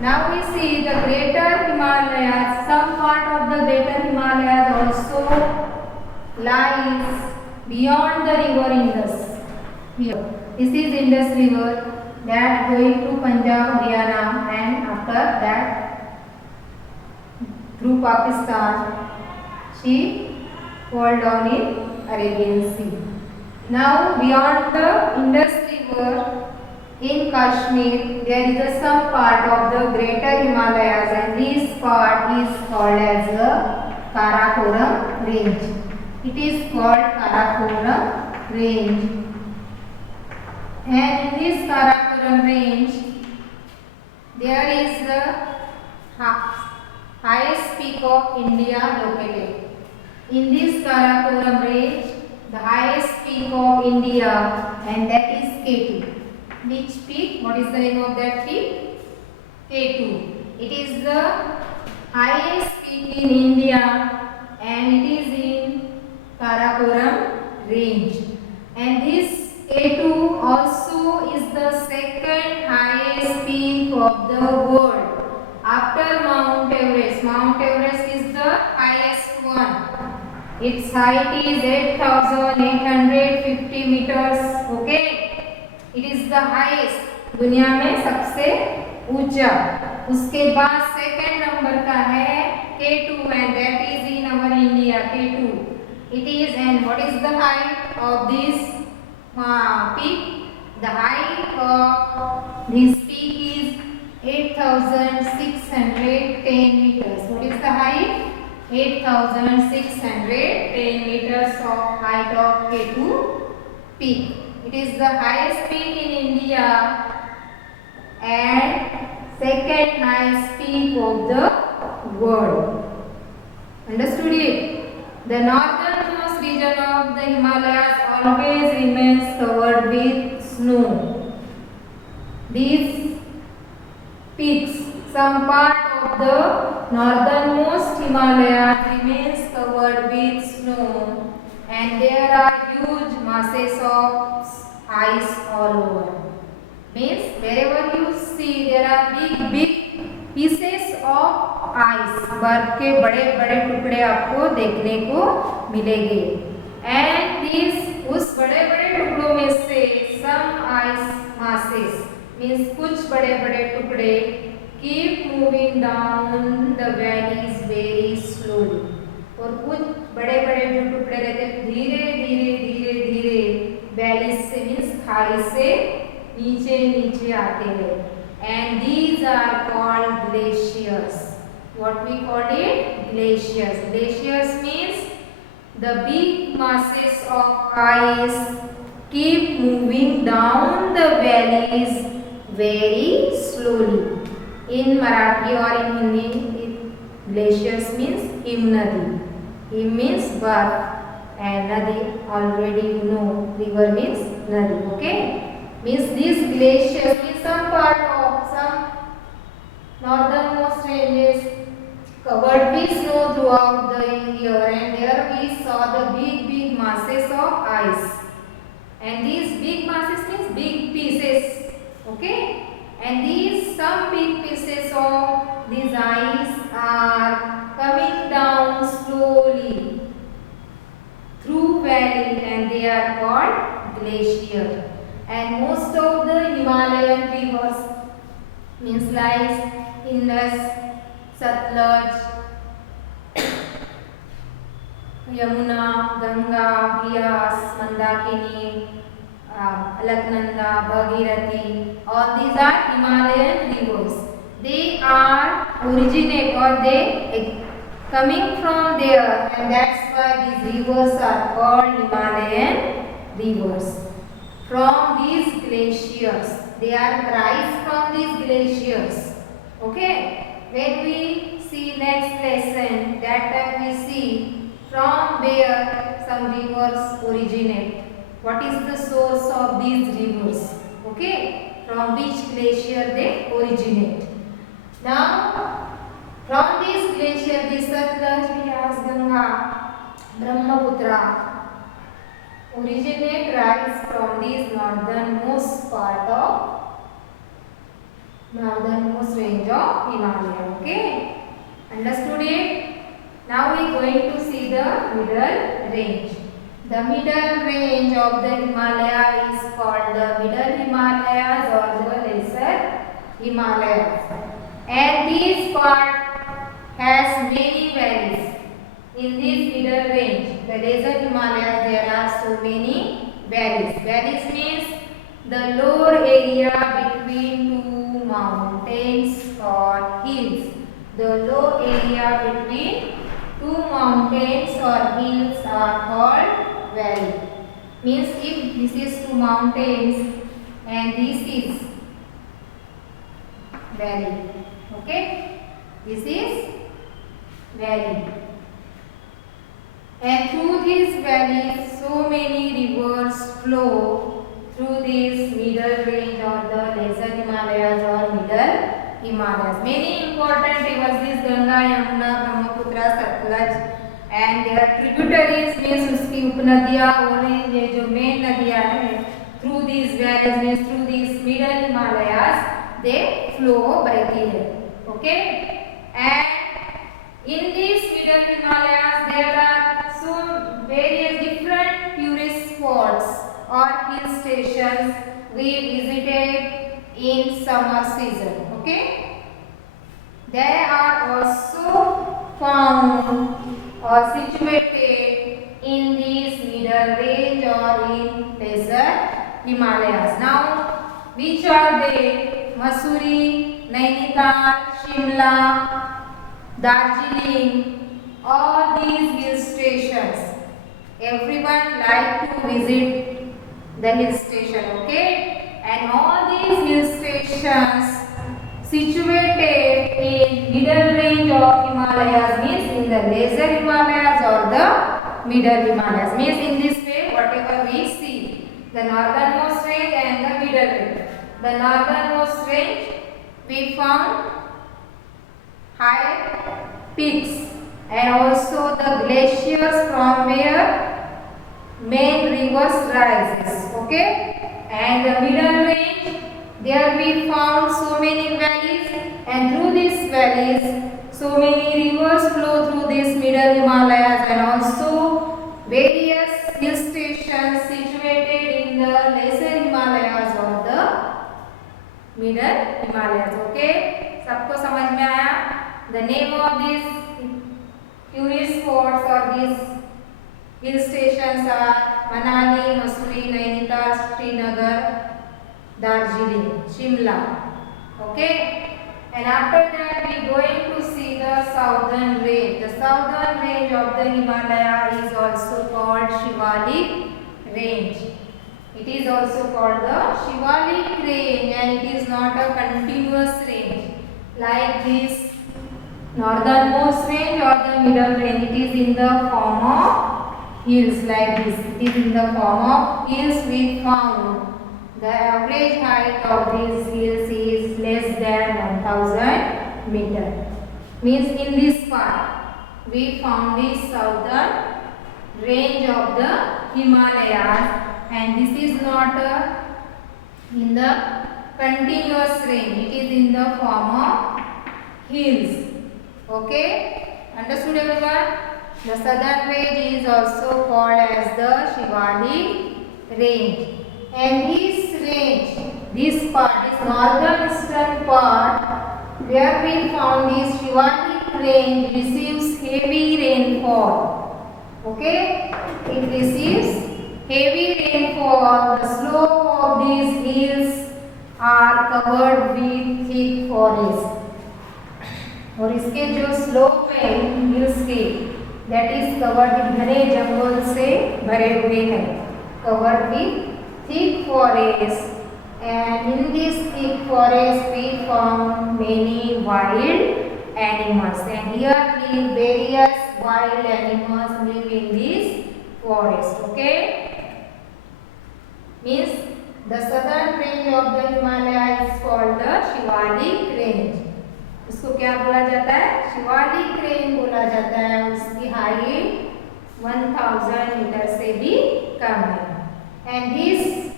Now we see the greater Himalayas. Some part of the greater Himalayas also lies beyond the river Indus. Here, this is Indus River that going to Punjab, Haryana, and after that through Pakistan, she fall down in Arabian Sea. Now beyond the Indus River in Kashmir, there is some part of the greater Himalayas, and this part is called as the Karakoram range. It is called Karakoram range, and in this Karakoram range there is the highest peak of India located. In this Karakoram range, the highest peak of India, and that is K2. Which peak? What is the name of that peak? K2. It is the highest peak in India, and it is in Karakoram range. And this K2 also is the second highest peak of the world after Mount Everest. Mount Everest is the highest one. Its height is 8,850 meters. Okay, it is the highest. दुनिया में सबसे ऊंचा. उसके बाद second number का है K2, and that is in our India. K2. It is, and what is the height of this peak? The height of this peak is 8,610 meters. What is the height? 8,610 meters of height of K2 peak. It is the highest peak in India and second highest peak of the world. Understood it? The northernmost region of the Himalayas always remains covered with snow. These peaks, some part of the northernmost Himalayas remains covered with snow, and there are huge masses of ice all over. Means wherever you see there are big pieces of ice. बर्फ के बड़े बड़े टुकड़े आपको देखने को मिलेंगे. And these उस बड़े बड़े टुकड़ों में से some ice masses means कुछ बड़े बड़े टुकड़े keep moving down the valleys very slowly. और कुछ बड़े बड़े जो टुकड़े रहते हैं धीरे धीरे धीरे धीरे वैली से मीन्स खाई से नीचे नीचे आते हैं. And these are called glaciers. What we call it? Glaciers. Glaciers means the big masses of ice keep moving down the valleys very slowly. In Marathi or in Hindi, glaciers means Himnadi. Him means barf, and Nadi already you know, river means Nadi. Okay, means these glaciers is some part of some northernmost ranges covered with snow throughout the year, and there we saw the big masses of ice, and these big masses means big pieces. Okay, and these some big pieces of these ice are coming down slowly through valley, and they are called glacier. And most of the Himalayan rivers means like Indus, Satluj, Yamuna, Ganga, Bias, Mandakini, Alaknanda, Bhagirathi, all these are Himalayan rivers. They are originate or they coming from there, and that's why these rivers are called Himalayan rivers. From these glaciers, they are rise from these glaciers. Okay, when we see next lesson, that time we see from where some rivers originate. What is the source of these rivers? Okay, from which glacier they originate. Now, from this glacier, the Satluj, Bias, Ganga, Brahmaputra originate rise from this northernmost range of Okay, understood it? Now we are going to see the middle range. The middle range of the Himalaya is called the middle Himalayas or the lesser Himalayas. And this part has many valleys. In this middle range, the lesser Himalayas, there are so many valleys. Valleys means the lower area between two mountains or hills. The low area between two mountains or hills are called valley. Means if this is two mountains and this is valley. Okay, this is valley. And through these valleys, so many rivers flow through this middle range or the lesser Himalayas or middle Himalayas. Many important rivers, this Ganga, Yamuna, Brahmaputra, Satluj, and their tributaries means उसकी उपनदियाँ और ये जो main नदियाँ हैं through these valleys means through these middle Himalayas they flow बहती है. Okay, and in these middle Himalayas there are so various different tourist spots or hill stations we visited in summer season. Okay, they are also found or situated in this middle range or in lesser Himalayas. Now, which are they? Mussoorie, Nainital, Shimla, Darjeeling, all these hill stations. Everyone like to visit the hill station, okay? And all these hill stations situated in middle range of Himalayas means in the lesser Himalayas or the middle Himalayas means in this way whatever we see the northernmost range and the middle range. The northernmost range we found high peaks and also the glaciers from where main rivers rises. Okay, and the middle range there we found so many valleys and through these valleys so many rivers flow through this middle Himalayas and also various hill stations situated in the lesser Himalayas or the middle Himalayas. Okay, सबको समझ में आया? The name of these tourist spots or these hill stations are Manali, Mussoorie, Nainital, Srinagar, Darjeeling, Shimla. Okay, and after that we are going to see the southern range. The southern range of the Himalaya is also called Shivalik range. It is also called the Shivalik range and it is not a continuous range like this northernmost range or the middle range. It is in the form of hills like this. It is in the form of hills we found. The average height of these hills is less than 1000 meter. Means in this part we found this southern range of the Himalayas and this is not in the continuous range. It is in the form of hills. Okay, understood everyone? The southern range is also called as the Shivalik range. And this range, this part, this northeastern part, where we found this Shivalik range receives heavy rainfall. Okay, it receives heavy rainfall. The slope of these hills are covered with thick forest. और इसके जो slope है hills के that is covered with घने जंगल से भरे हुए हैं. Covered with thick forest and in this thick forest we found many wild animals and here live various wild animals live in this forest. Okay, means the southern range of the Himalaya is called the Shivalik range. इसको क्या बोला जाता है? Shivalik range बोला जाता है. उसकी height 1000 metre से भी कम है. And this,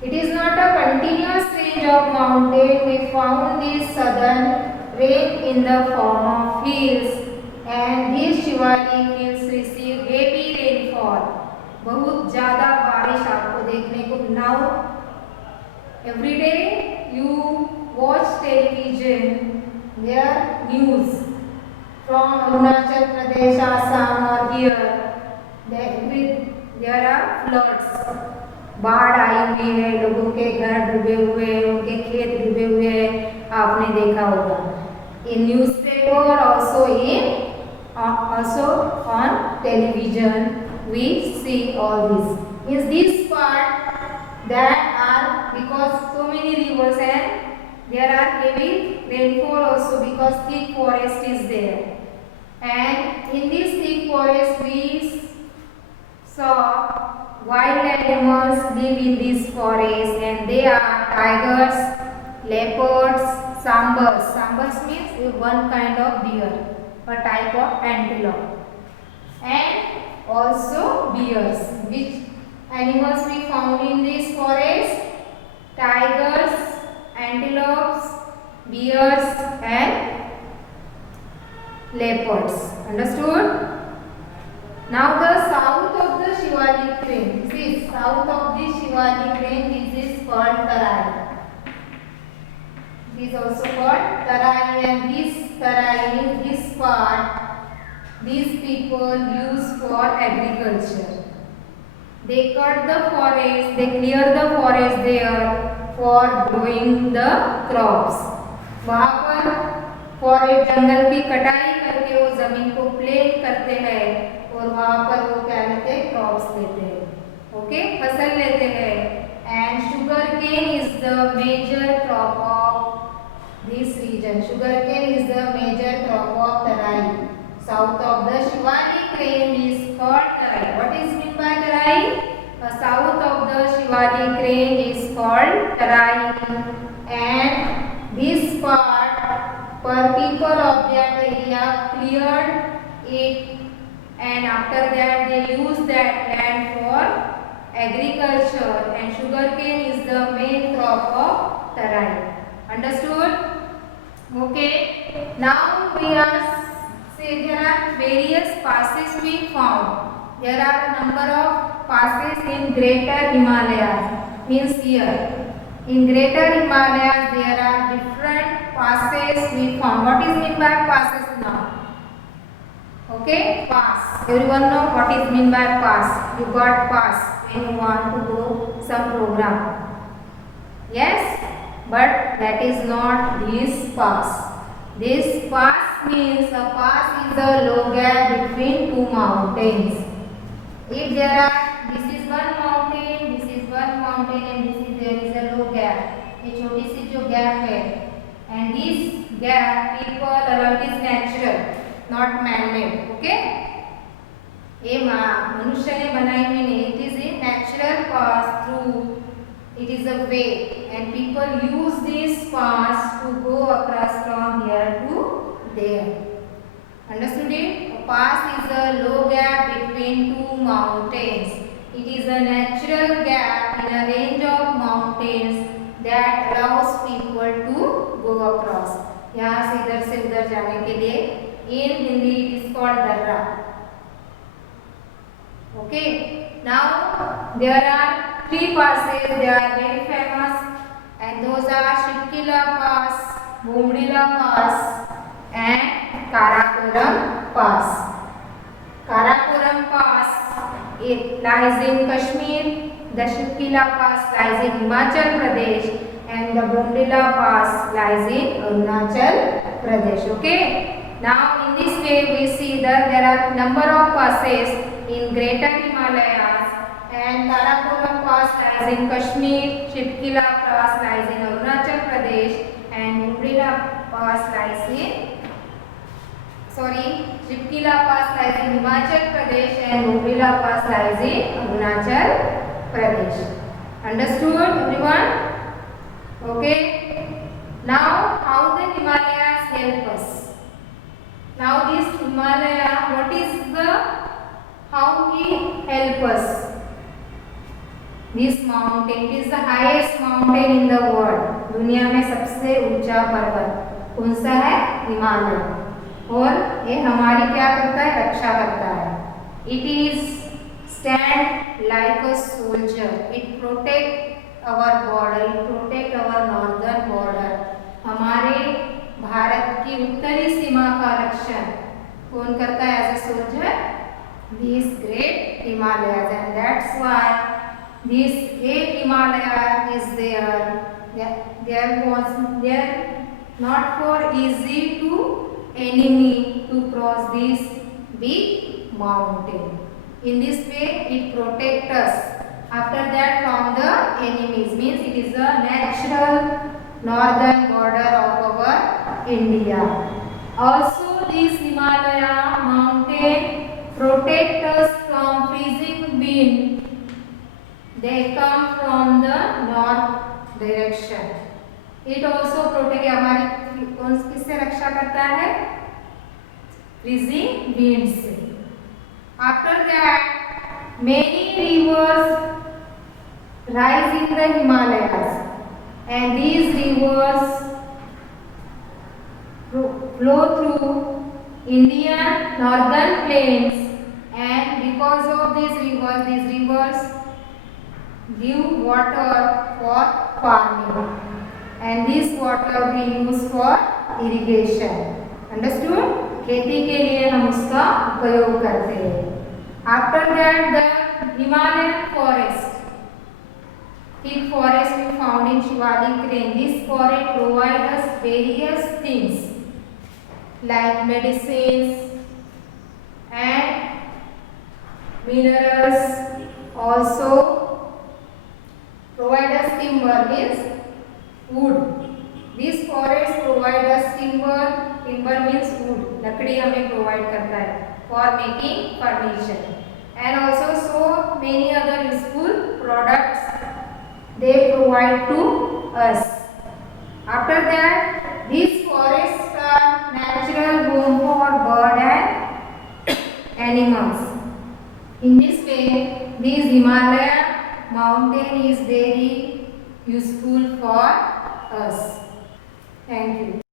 it is not a continuous range of mountain. We found this southern rain in the form of hills, and these Shivalik hills receive heavy rainfall. बहुत ज़्यादा बारिश आपको देखने को now every day you watch television, their news from Arunachal Pradesh, Assam or here, there are floods. बाढ़ आई हुई है, लोगों के घर डूबे हुए हैं, उनके खेत डूबे हुए हैं, आपने देखा होगा in newspaper also on television we see all this. Is this part that are because so many rivers and there are heavy rainfall also because thick forest is there, and in this thick forest we saw wild animals live in this forest, and they are tigers, leopards, sambars. Sambars means one kind of deer, a type of antelope, and also bears. Which animals we found in this forest? Tigers, antelopes, bears and leopards. Understood? Now the south of the Shivalik range. This is south of the Shivalik range. This is called Tarai. This is also called Tarai, and this Tarai, this part, these people use for agriculture. They cut the forest, they clear the forest there for growing the crops. वहाँ पर forest जंगल की कटाई करके वो जमीन को plane करते हैं और वहाँ पर वो क्या लेते हैं? क्रॉप्स लेते हैं, ओके, फसल लेते हैं. And sugar cane is the major crop of this region. Sugar cane is the major crop of Terai. South of the Shivalik range is called Terai. What is mean by Terai? South of the Shivalik range is called Terai, and this part per people of that area cleared it, and after that they use that land for agriculture, and sugarcane is the main crop of Tarai. Understood? Okay. Now we are say there are various passes we found. There are a number of passes in Greater Himalayas. Means here in Greater Himalayas there are different passes we found. What is mean by passes now? Okay, pass. Everyone know what is mean by pass? You got pass when you want to go some program. Yes, but that is not this pass. This pass means a pass is a low gap between two mountains. If there are, this is one mountain, this is one mountain, and this is there is a low gap. ये छोटी सी जो gap है, and this gap people around is natural, not man-made. Okay? ये मनुष्य ने बनाई हुई नहीं. It is a natural pass through. It is a way, and people use this pass to go across from here to there. Understood it? A pass is a low gap between two mountains. It is a natural gap in a range of mountains that allows people to go across. यहाँ से उधर जाने के लिए in Hindi it is called darra. Okay. Now there are three passes. They are very famous, and those are Shipkila Pass, Bomdila Pass, and Karakoram Pass. Karakoram Pass, it lies in Kashmir. The Shipkila Pass lies in Himachal Pradesh, and the Bomdila Pass lies in Arunachal Pradesh. Okay. Now in this way we see that there are number of passes in Greater Himalayas, and Karakoram Pass lies in Kashmir, Shipkila Pass lies in Arunachal Pradesh, and Bomdila Pass lies in Shipkila Pass lies in Himachal Pradesh, and Bomdila Pass lies in Arunachal Pradesh. Understood everyone? Okay. Now how the Himalayas help us? Now this Himalaya, what is the how he help us? This mountain is the highest mountain in the world. दुनिया में सबसे ऊंचा पर्वत. कौन सा है? हिमालय। और ये हमारी क्या करता है? रक्षा करता है। It is stand like a soldier, it protect our border, it protect our northern border. हमारे भारत की उत्तरी सीमा का रक्षण कौन करता है? As a soldier, this great Himalayas, and that's why this great Himalaya is there. There not for easy to enemy to cross this big mountain. In this way it protect us after that from the enemies, means it is a natural northern border of our India. Also this Himalaya mountain protect us from freezing wind. They come from the north direction. It also protect, हमारी कौन किससे रक्षा करता है? freezing wind से. After that many rivers rise in the Himalayas, and these rivers flow through Indian northern plains, and because of these rivers give water for farming, and this water we use for irrigation. Understood? खेती के लिए हम उसका उपयोग करते हैं. After that the Himalayan forest, thick forest we found in Shivalik range. This forest provide us various things like medicines and minerals. Also provide us timber, means wood. This forest provide us timber. Timber means wood. लकड़ी हमें provide करता है for making furniture, and also so many other useful products they provide to us. After that, these forests are natural home for bird and animals. In this way, this Himalaya mountain is very useful for us. Thank you.